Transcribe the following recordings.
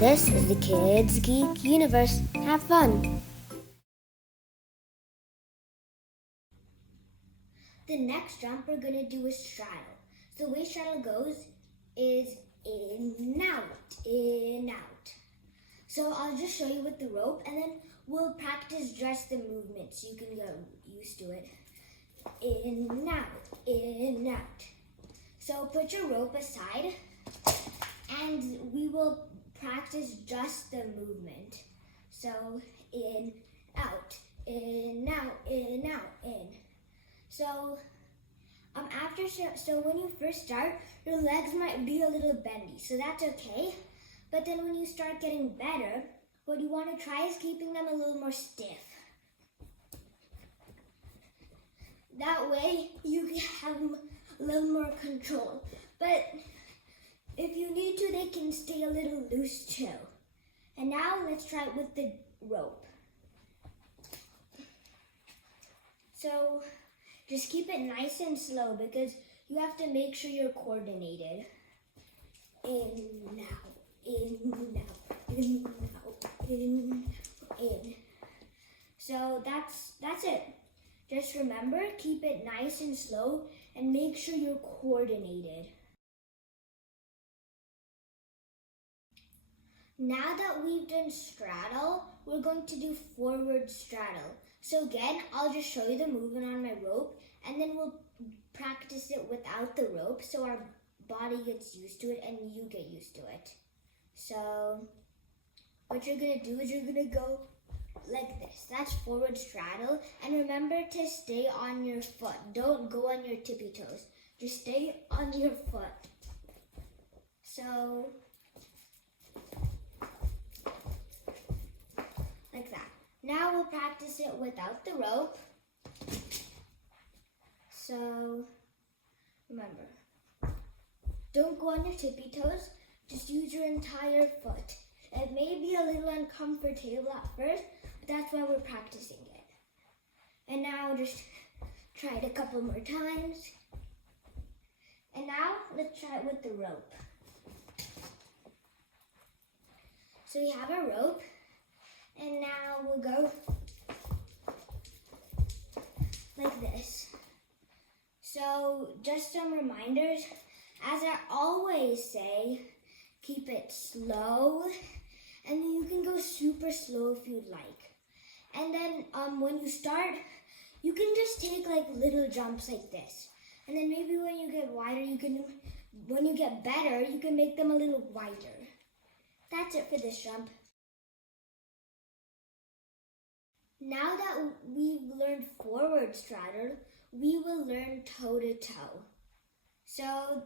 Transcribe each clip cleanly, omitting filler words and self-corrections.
This is the Kids Geek Universe. Have fun! The next jump we're going to do is straddle. So the way straddle goes is in, out. So I'll just show you with the rope and then we'll practice just the movement so you can get used to it. In, out. So put your rope aside and we will practice just the movement. So in, out, in. So when you first start, your legs might be a little bendy, so that's okay. But then when you start getting better, what you want to try is keeping them a little more stiff. That way you can have a little more control. But if you need to, they can stay a little loose too. And now let's try it with the rope. So just keep it nice and slow because you have to make sure you're coordinated. In, in. So that's it. Just remember, keep it nice and slow and make sure you're coordinated. Now that we've done straddle, we're going to do forward straddle. So again, I'll just show you the movement on my rope and then we'll practice it without the rope so our body gets used to it and you get used to it. So what you're going to do is you're going to go like this. That's forward straddle. And remember to stay on your foot. Don't go on your tippy toes. Just stay on your foot. So like that. Now we'll practice it without the rope. So remember, don't go on your tippy toes. Just use your entire foot. It may be a little uncomfortable at first, but that's why we're practicing it. And now just try it a couple more times. And now let's try it with the rope. So we have our rope. And now we'll go like this. So just some reminders. As I always say, keep it slow. And then you can go super slow if you'd like. And then when you start, you can just take like little jumps like this. And then maybe when you get wider, when you get better, you can make them a little wider. That's it for this jump. Now that we've learned forward straddle, we will learn toe-to-toe. So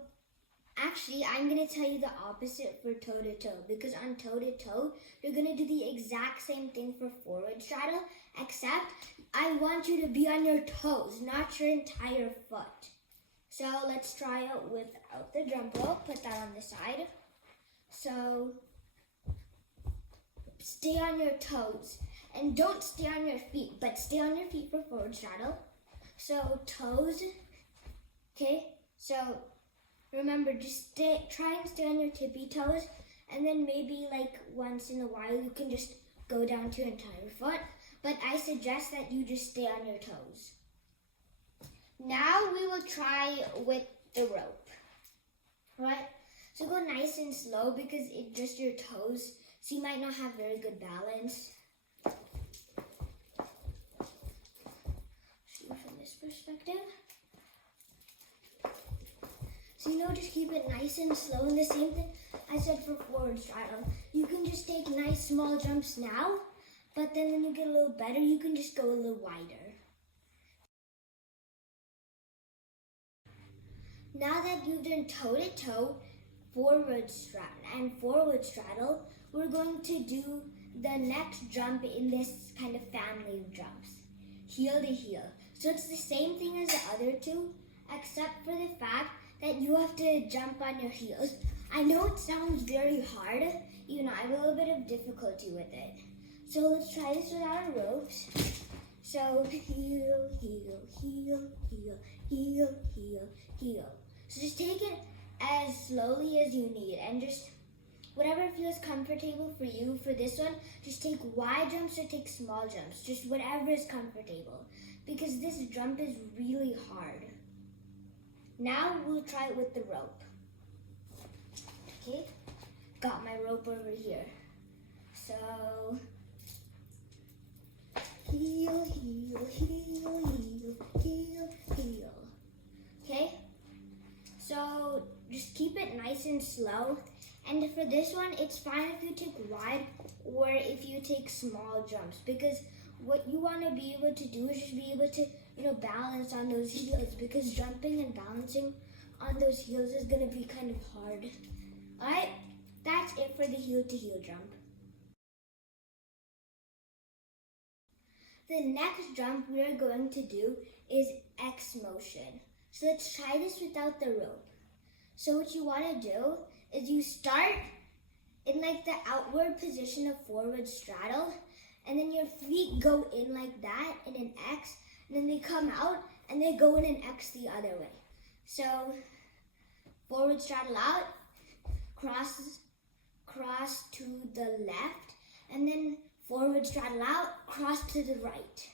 actually, I'm going to tell you the opposite for toe-to-toe because on toe-to-toe, you're going to do the exact same thing for forward straddle, except I want you to be on your toes, not your entire foot. So let's try it without the jump rope. Put that on the side. So stay on your toes. And don't stay on your feet, but stay on your feet for forward straddle. So toes, okay? So remember, just try and stay on your tippy toes. And then maybe like once in a while, you can just go down to your entire foot. But I suggest that you just stay on your toes. Now we will try with the rope, right? So go nice and slow because it's just your toes. So you might not have very good balance. From this perspective. So just keep it nice and slow. And the same thing I said for forward straddle. You can just take nice small jumps now, but then when you get a little better, you can just go a little wider. Now that you've done toe-to-toe, forward straddle, we're going to do the next jump in this kind of family of jumps. Heel to heel. So it's the same thing as the other two, except for the fact that you have to jump on your heels. I know it sounds very hard, I have a little bit of difficulty with it. So let's try this without our ropes. So heel, heel, heel, heel, heel, heel, heel. So just take it as slowly as you need and just whatever feels comfortable for you for this one. Just take wide jumps or take small jumps. Just whatever is comfortable. Because this jump is really hard. Now we'll try it with the rope. Okay, got my rope over here. So, heel, heel, heel, heel, heel, heel. Okay, so just keep it nice and slow. And for this one, it's fine if you take wide or if you take small jumps, because what you want to be able to do is just be able to, balance on those heels, because jumping and balancing on those heels is going to be kind of hard. Alright, that's it for the heel to heel jump. The next jump we are going to do is X motion. So let's try this without the rope. So what you want to do is you start in like the outward position of forward straddle, and then your feet go in like that in an X, and then they come out and they go in an X the other way. So forward straddle out, cross to the left, and then forward straddle out, cross to the right.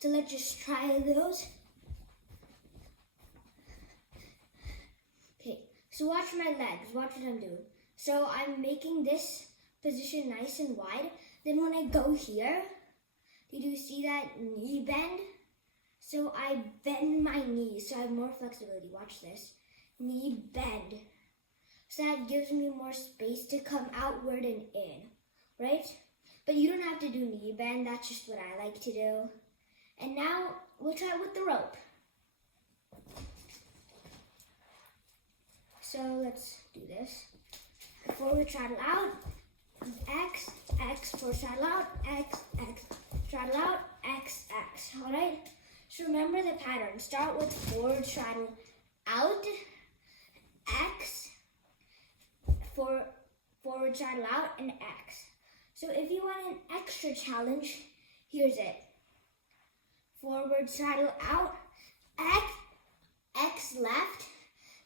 So let's just try those. Okay, so watch my legs, watch what I'm doing. So I'm making this position nice and wide. Then when I go here, did you see that knee bend? So I bend my knees so I have more flexibility. Watch this. Knee bend. So that gives me more space to come outward and in, right? But you don't have to do knee bend. That's just what I like to do. And now we'll try it with the rope. So let's do this. Forward straddle out, X, X, forward straddle out, X, X, straddle out, X, X. All right? So remember the pattern. Start with forward straddle out, X, forward straddle out, and X. So if you want an extra challenge, here's it. Forward straddle out, X, X left,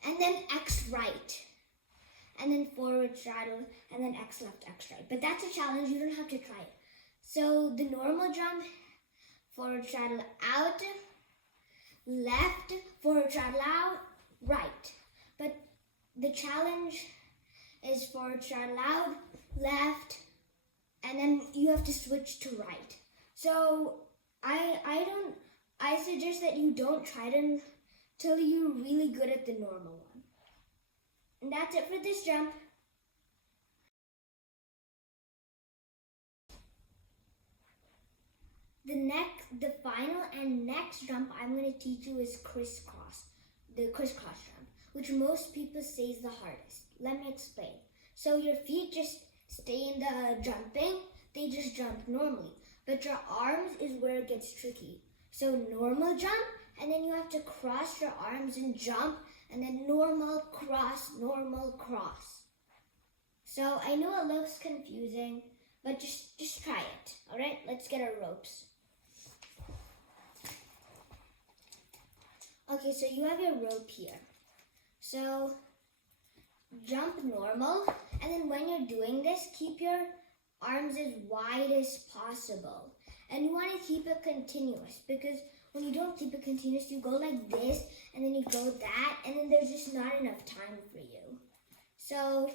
and then X right. And then forward straddle, and then X left, X right. But that's a challenge, you don't have to try it. So the normal jump, forward straddle out, left, forward straddle out, right. But the challenge is forward straddle out, left, and then you have to switch to right. So I suggest that you don't try it until you're really good at the normal one. And that's it for this jump. The final and next jump I'm going to teach you is crisscross. The crisscross jump, which most people say is the hardest. Let me explain. So your feet just stay in the jumping. They just jump normally. But your arms is where it gets tricky. So normal jump, and then you have to cross your arms and jump, and then normal, cross, normal, cross. So I know it looks confusing, but just try it. All right, let's get our ropes. Okay, so you have your rope here. So jump normal, and then when you're doing this, keep your arms as wide as possible. And you want to keep it continuous, because when you don't keep it continuous, you go like this, and then you go that, and then there's just not enough time for you. So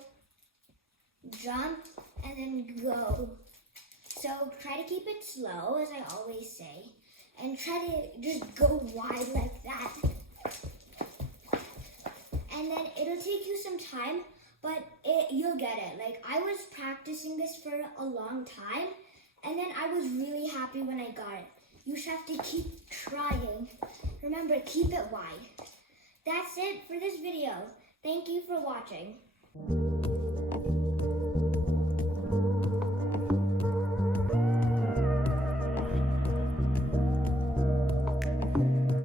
jump and then go. So try to keep it slow, as I always say, and try to just go wide like that. And then it'll take you some time, but you'll get it. Like, I was practicing this for a long time, and then I was really happy when I got it. You just have to keep trying. Remember, keep it wide. That's it for this video. Thank you for watching.